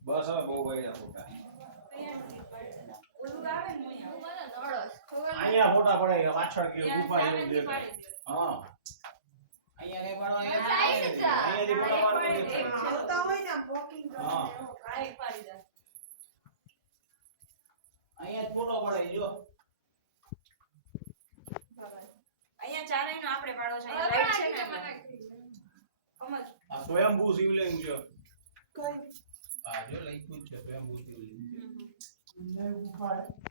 બસ હવે બહુ ભાઈ ફોટા અહીંયા ફોટા પડે પાછળ કે ઊભા એવું દેખાય હા અહીંયા કઈ પાડવા અહીંયા થી ફોટા પાડવા આવતા હોય ને વોકિંગ હા કાઈ પાડી દે અહીંયા ફોટો પડે જો અહીંયા ચારેય નો આપણે પાડો છે લાઈટ છે ને કમલ આ સ્વયંભૂ શિવલિંગ છે કઈ આ જો લખ્યું છે સ્વયંભૂ શિવલિંગ છે ને ઉપર